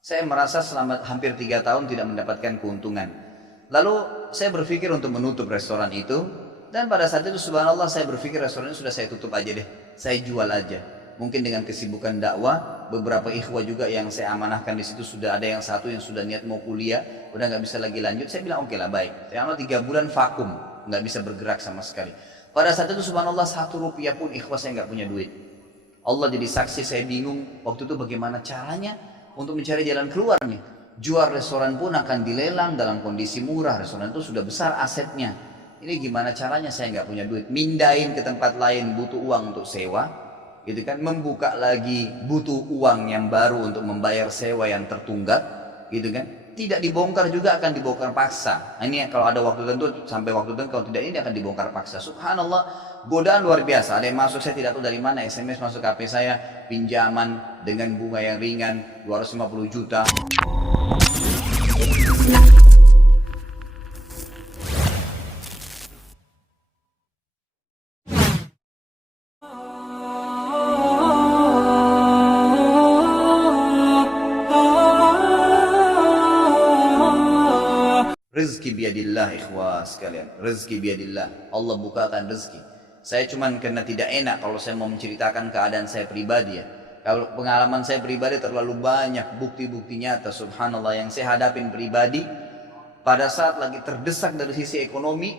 Saya merasa selama hampir 3 tahun tidak mendapatkan keuntungan. Lalu saya berpikir untuk menutup restoran itu. Dan pada saat itu subhanallah saya berpikir restoran ini sudah saya tutup aja deh. Saya jual aja. Mungkin dengan kesibukan dakwah, beberapa ikhwah juga yang saya amanahkan di situ sudah ada yang satu yang sudah niat mau kuliah, udah nggak bisa lagi lanjut. Saya bilang oke lah baik. Selama 3 bulan vakum, nggak bisa bergerak sama sekali. Pada saat itu subhanallah 1 rupiah pun ikhwah saya nggak punya duit. Allah jadi saksi, saya bingung waktu itu bagaimana caranya untuk mencari jalan keluar nih. Jual restoran pun akan dilelang dalam kondisi murah. Restoran itu sudah besar asetnya. Ini gimana caranya, saya nggak punya duit. Mindahin ke tempat lain butuh uang untuk sewa, gitu kan. Membuka lagi butuh uang yang baru untuk membayar sewa yang tertunggak, gitu kan. Tidak dibongkar juga akan dibongkar paksa. Nah, ini kalau ada waktu tentu sampai waktu tentu, kalau tidak ini akan dibongkar paksa. Subhanallah, godaan luar biasa. Ada yang masuk saya tidak tahu dari mana, SMS masuk HP saya, pinjaman dengan bunga yang ringan 250 juta. Rezeki biadillah ikhwah sekalian. Rezeki biadillah. Allah bukakan rezeki. Saya cuman karena tidak enak kalau saya mau menceritakan keadaan saya pribadi ya. Kalau pengalaman saya pribadi terlalu banyak bukti-bukti nyata subhanallah yang saya hadapin pribadi. Pada saat lagi terdesak dari sisi ekonomi,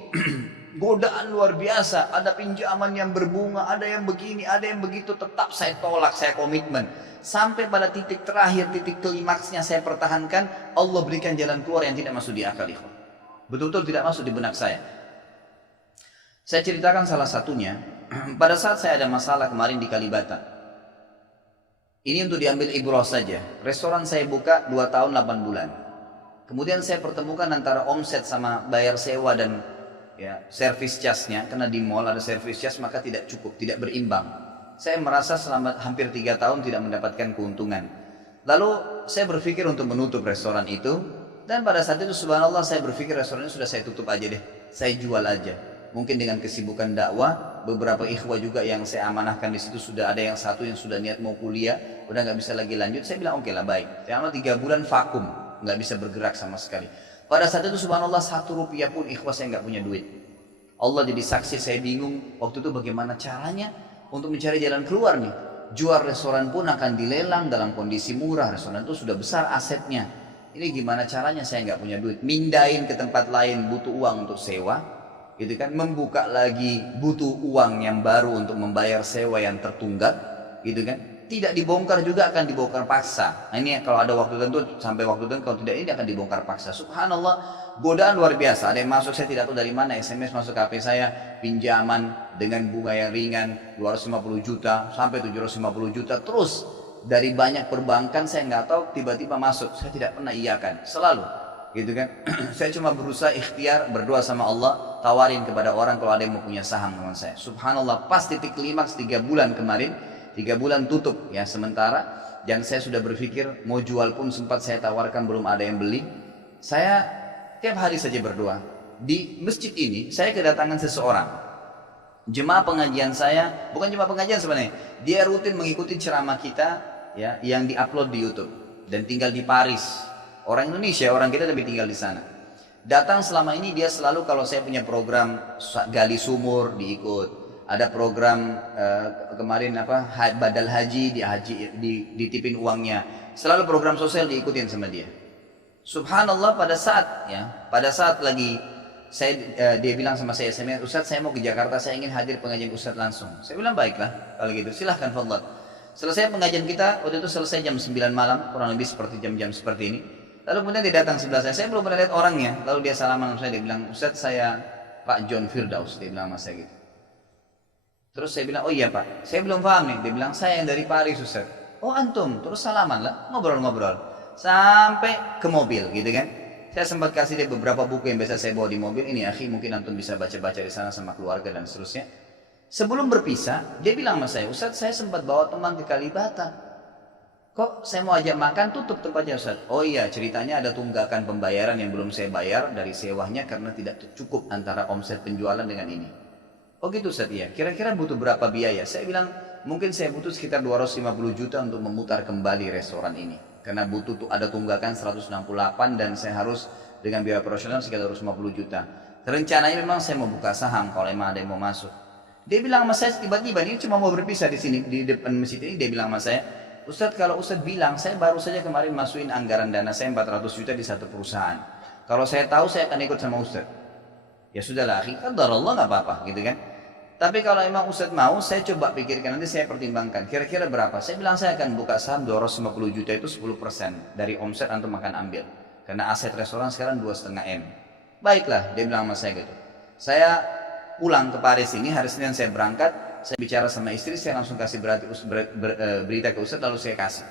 godaan luar biasa. Ada pinjaman yang berbunga, ada yang begini, ada yang begitu. Tetap saya tolak, saya komitmen. Sampai pada titik terakhir, titik klimaksnya saya pertahankan. Allah berikan jalan keluar yang tidak masuk di akal ikhwan. Betul-betul tidak masuk di benak saya. Saya ceritakan salah satunya. Pada saat saya ada masalah kemarin di Kalibata. Ini untuk diambil ibrah saja. Restoran saya buka 2 tahun 8 bulan. Kemudian saya pertemukan antara omset sama bayar sewa dan ya, servis jasnya. Karena di mall ada servis jas maka tidak cukup, tidak berimbang. Saya merasa selama hampir 3 tahun tidak mendapatkan keuntungan. Lalu saya berpikir untuk menutup restoran itu. Dan pada saat itu subhanallah saya berpikir restoran ini sudah saya tutup aja deh. Saya jual aja. Mungkin dengan kesibukan dakwah, beberapa ikhwah juga yang saya amanahkan di situ sudah ada yang satu yang sudah niat mau kuliah, udah nggak bisa lagi lanjut. Saya bilang oke lah baik. Selama 3 bulan vakum, nggak bisa bergerak sama sekali. Pada saat itu subhanallah 1 rupiah pun ikhwah saya nggak punya duit. Allah jadi saksi, saya bingung waktu itu bagaimana caranya untuk mencari jalan keluar nih. Jual restoran pun akan dilelang dalam kondisi murah. Restoran itu sudah besar asetnya. Ini gimana caranya, saya nggak punya duit. Mindahin ke tempat lain butuh uang untuk sewa, gitu kan. Membuka lagi butuh uang yang baru untuk membayar sewa yang tertunggak, gitu kan. Tidak dibongkar juga akan dibongkar paksa. Nah, ini kalau ada waktu tentu sampai waktu tentu, kalau tidak ini akan dibongkar paksa. Subhanallah, godaan luar biasa. Ada yang masuk saya tidak tahu dari mana, SMS masuk HP saya, pinjaman dengan bunga yang ringan 250 juta sampai 750 juta terus. Dari banyak perbankan saya nggak tahu tiba-tiba masuk, saya tidak pernah iyakan, selalu gitu kan. Saya cuma berusaha ikhtiar, berdoa sama Allah, tawarin kepada orang kalau ada yang mau punya saham dengan saya. Subhanallah, pas titik klimaks 3 bulan kemarin, 3 bulan tutup ya sementara, dan saya sudah berpikir mau jual pun sempat saya tawarkan, belum ada yang beli. Saya tiap hari saja berdoa. Di masjid ini saya kedatangan seseorang, jemaah pengajian saya, bukan jemaah pengajian sebenarnya, dia rutin mengikuti ceramah kita ya, yang diupload di YouTube, dan tinggal di Paris. Orang Indonesia, orang kita tapi tinggal di sana. Datang selama ini dia selalu kalau saya punya program gali sumur diikut, ada program kemarin apa badal haji, ditipin uangnya, selalu program sosial diikutin sama dia. Subhanallah, pada saat lagi dia bilang sama saya, Ustaz saya mau ke Jakarta, saya ingin hadir pengajian Ustaz langsung. Saya bilang baiklah kalau gitu, silahkan fadhal. Selesai pengajian kita, waktu itu selesai jam 9 malam, kurang lebih seperti jam-jam seperti ini. Lalu kemudian dia datang sebelah saya belum pernah lihat orangnya. Lalu dia salaman sama saya, dia bilang, Ustaz saya Pak John Firdaus, dia bilang sama saya gitu. Terus saya bilang, oh iya Pak, saya belum paham nih. Dia bilang, saya yang dari Paris Ustaz. Oh antum, terus salaman lah, ngobrol-ngobrol. Sampai ke mobil gitu kan. Saya sempat kasih dia beberapa buku yang biasa saya bawa di mobil. Ini akhi, mungkin antum bisa baca-baca di sana sama keluarga dan seterusnya. Sebelum berpisah, dia bilang sama saya, Ustaz saya sempat bawa teman ke Kalibata. Kok saya mau ajak makan, tutup tempatnya Ustaz. Oh iya, ceritanya ada tunggakan pembayaran yang belum saya bayar dari sewanya karena tidak cukup antara omset penjualan dengan ini. Oh gitu Ustaz, iya. Kira-kira butuh berapa biaya? Saya bilang, mungkin saya butuh sekitar 250 juta untuk memutar kembali restoran ini. Karena butuh tuh ada tunggakan 168 dan saya harus dengan biaya operasional sekitar 250 juta. Rencananya memang saya mau buka saham kalau emang ada yang mau masuk. Dia bilang sama saya tiba-tiba, ini cuma mau berpisah di sini di depan masjid ini, dia bilang sama saya, Ustadz, kalau Ustadz bilang, saya baru saja kemarin masukin anggaran dana saya 400 juta di satu perusahaan. Kalau saya tahu saya akan ikut sama Ustadz. Ya sudahlah, akhi, qadarullah nggak apa-apa gitu kan. Tapi kalau emang Ustadz mau, saya coba pikirkan, nanti saya pertimbangkan kira-kira berapa. Saya bilang saya akan buka saham 250 juta, itu 10% dari omset antum akan ambil. Karena aset restoran sekarang 2,5 M. Baiklah, dia bilang sama saya gitu. Saya pulang ke Paris ini, hari Senin saya berangkat, saya bicara sama istri, saya langsung kasih berita ke Ustadz, lalu saya kasih.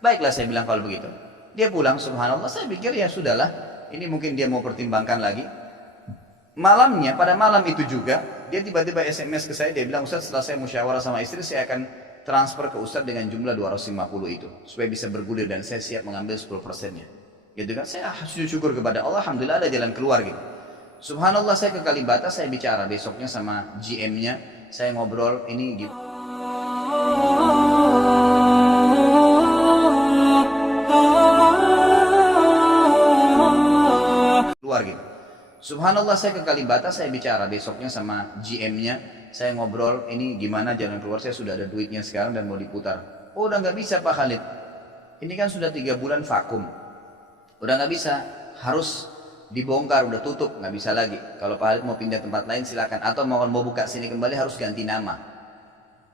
Baiklah, saya bilang kalau begitu. Dia pulang, subhanallah, saya pikir ya sudahlah, ini mungkin dia mau pertimbangkan lagi. Malamnya, pada malam itu juga, dia tiba-tiba SMS ke saya, dia bilang, Ustadz, setelah saya musyawarah sama istri, saya akan transfer ke Ustadz dengan jumlah 250 itu, supaya bisa bergulir dan saya siap mengambil 10%-nya. Gitu kan, saya sujud syukur kepada Allah, alhamdulillah ada jalan keluar gitu. Subhanallah, saya ke Kalibata, saya bicara besoknya sama GM-nya, saya ngobrol, ini gitu. Keluar gitu. Subhanallah, saya ke Kalibata, saya bicara besoknya sama GM-nya, saya ngobrol, ini gimana jalan keluar, saya sudah ada duitnya sekarang dan mau diputar. Oh, udah nggak bisa Pak Khalid, ini kan sudah 3 bulan vakum, udah nggak bisa, harus dibongkar, udah tutup, nggak bisa lagi. Kalau Pak Khalid mau pindah tempat lain silakan, atau mau buka sini kembali harus ganti nama.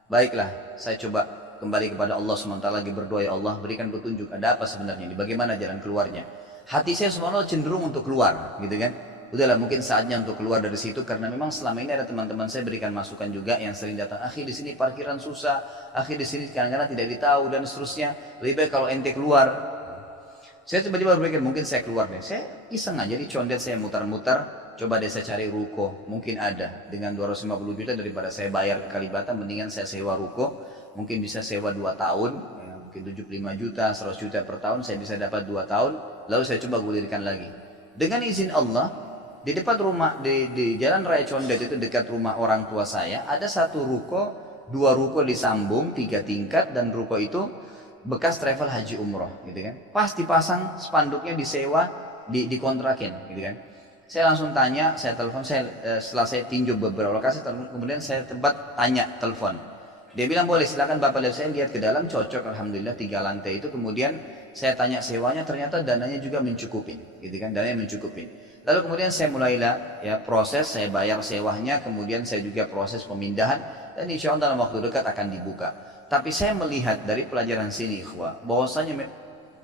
Baiklah, saya coba kembali kepada Allah SWT, lagi berdoa, ya Allah berikan petunjuk, ada apa sebenarnya ini, bagaimana jalan keluarnya. Hati saya subhanallah cenderung untuk keluar gitu kan. Udahlah, mungkin saatnya untuk keluar dari situ, karena memang selama ini ada teman-teman saya berikan masukan juga yang sering datang, akhi di sini parkiran susah, akhi di sini kadang-kadang tidak ditahu dan seterusnya, lebih baik kalau ente keluar. Saya tiba-tiba berpikir mungkin saya keluar deh, saya iseng aja di condet, saya mutar-mutar, coba deh saya cari ruko, mungkin ada dengan 250 juta daripada saya bayar ke Kalibata, mendingan saya sewa ruko, mungkin bisa sewa 2 tahun, ya, mungkin 75 juta, 100 juta per tahun, saya bisa dapat 2 tahun, lalu saya coba gulirkan lagi. Dengan izin Allah, di depan rumah, di Jalan Raya Condet itu dekat rumah orang tua saya, ada satu ruko, 2 ruko disambung, 3 tingkat, dan ruko itu bekas travel haji umroh, gitu kan. Pas dipasang spanduknya disewa, dikontrakin, gitu kan. Saya langsung tanya, saya telepon, setelah saya tinjau beberapa lokasi, kemudian saya telepon. Dia bilang boleh, silakan Bapak lihat, saya lihat ke dalam, cocok, alhamdulillah 3 lantai itu. Kemudian saya tanya sewanya, ternyata dananya juga mencukupin, gitu kan, dananya mencukupin. Lalu kemudian saya mulailah ya proses, saya bayar sewanya, kemudian saya juga proses pemindahan, dan insya Allah dalam waktu dekat akan dibuka. Tapi saya melihat dari pelajaran sini, ikhwah, bahwasanya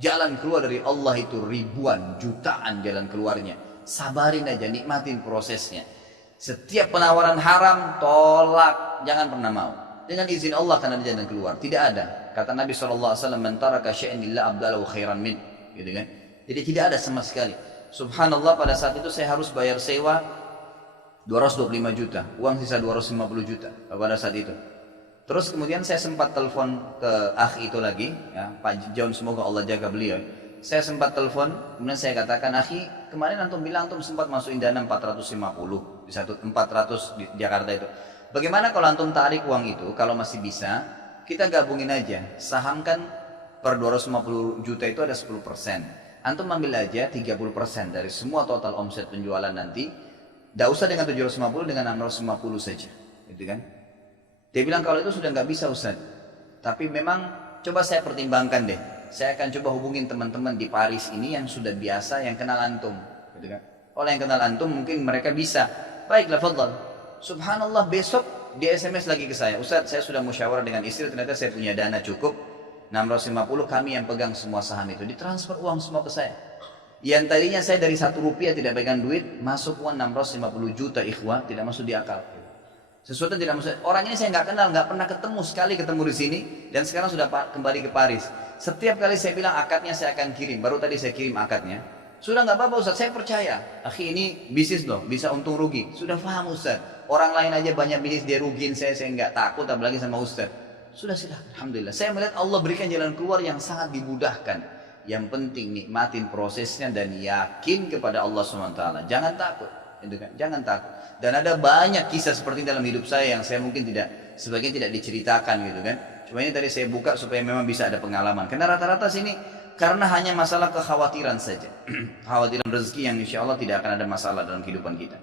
jalan keluar dari Allah itu ribuan, jutaan jalan keluarnya. Sabarin aja, nikmatin prosesnya. Setiap penawaran haram, tolak, jangan pernah mau. Dengan izin Allah akan ada jalan keluar. Tidak ada. Kata Nabi SAW, "Man taraka syai'an lillah abdalahu khairan min." Gitu kan? Jadi tidak ada sama sekali. Subhanallah, pada saat itu saya harus bayar sewa 225 juta, uang sisa 250 juta pada saat itu. Terus kemudian saya sempat telepon ke akhi itu lagi, ya, Pak John, semoga Allah jaga beliau. Saya sempat telepon, kemudian saya katakan, akhi, kemarin antum bilang antum sempat masukin dana 450 di 400 di Jakarta itu. Bagaimana kalau antum tarik uang itu, kalau masih bisa, kita gabungin aja, sahamkan per 250 juta itu ada 10%. Antum ambil aja 30% dari semua total omset penjualan nanti. Tidak usah dengan 750, dengan 650 saja, gitu kan? Dia bilang kalau itu sudah nggak bisa Ustaz. Tapi memang coba saya pertimbangkan deh. Saya akan coba hubungin teman-teman di Paris ini yang sudah biasa, yang kenal antum, gitu kan? Kalau yang kenal antum mungkin mereka bisa. Baiklah, fadhal. Subhanallah, besok dia SMS lagi ke saya, Ustaz, saya sudah musyawarah dengan istri, ternyata saya punya dana cukup 650, kami yang pegang semua saham itu, ditransfer uang semua ke saya. Yang tadinya saya dari 1 rupiah tidak pegang duit, masuk uang 650 juta, ikhwah, tidak masuk di akal. Sesuatu yang tidak masuk. Orang ini saya nggak kenal, nggak pernah ketemu, sekali ketemu di sini, dan sekarang sudah kembali ke Paris. Setiap kali saya bilang akadnya saya akan kirim, baru tadi saya kirim akadnya. Sudah nggak apa-apa Ustaz, saya percaya. Akhi, ini bisnis loh, bisa untung rugi. Sudah paham Ustaz. Orang lain aja banyak bisnis dia rugiin saya nggak takut, apalagi sama Ustaz. Sudah silakan, alhamdulillah. Saya melihat Allah berikan jalan keluar yang sangat dimudahkan. Yang penting nikmatin prosesnya dan yakin kepada Allah SWT. Jangan takut, jangan takut. Dan ada banyak kisah seperti dalam hidup saya yang saya mungkin sebagian tidak diceritakan gitu kan. Cuma ini tadi saya buka supaya memang bisa ada pengalaman. Karena rata-rata sini karena hanya masalah kekhawatiran saja. Khawatiran rezeki yang insya Allah tidak akan ada masalah dalam kehidupan kita.